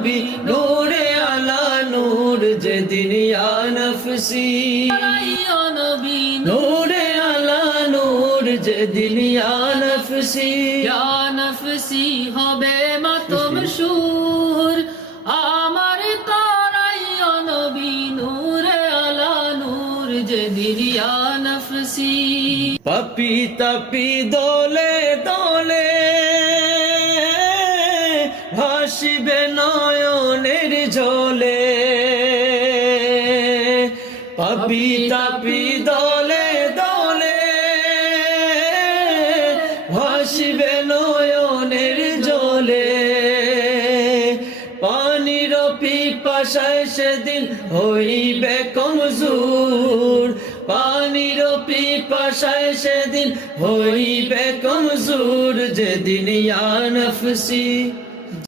নবী নূরে আলা নূর যেদিন ইয়া নফসি নবী নূরে আলা নূর যেদিন ইয়া নফসি ইয়া নফসি হবে মাতম সুর আমার তারাই নবী নূরে আলা নূর যেদিন ইয়া নফসি পাপি তাপি দলে দলে ভাসিবে নয়নের জলে পাপি তাপি দলে দলে ভাসিবে নয়নের জলে পানির পিপাসায় সেদিন হইবে কমজোর পানির পিপাসায় সেদিন হইবে কমজোর যেদিন ইয়া নফসি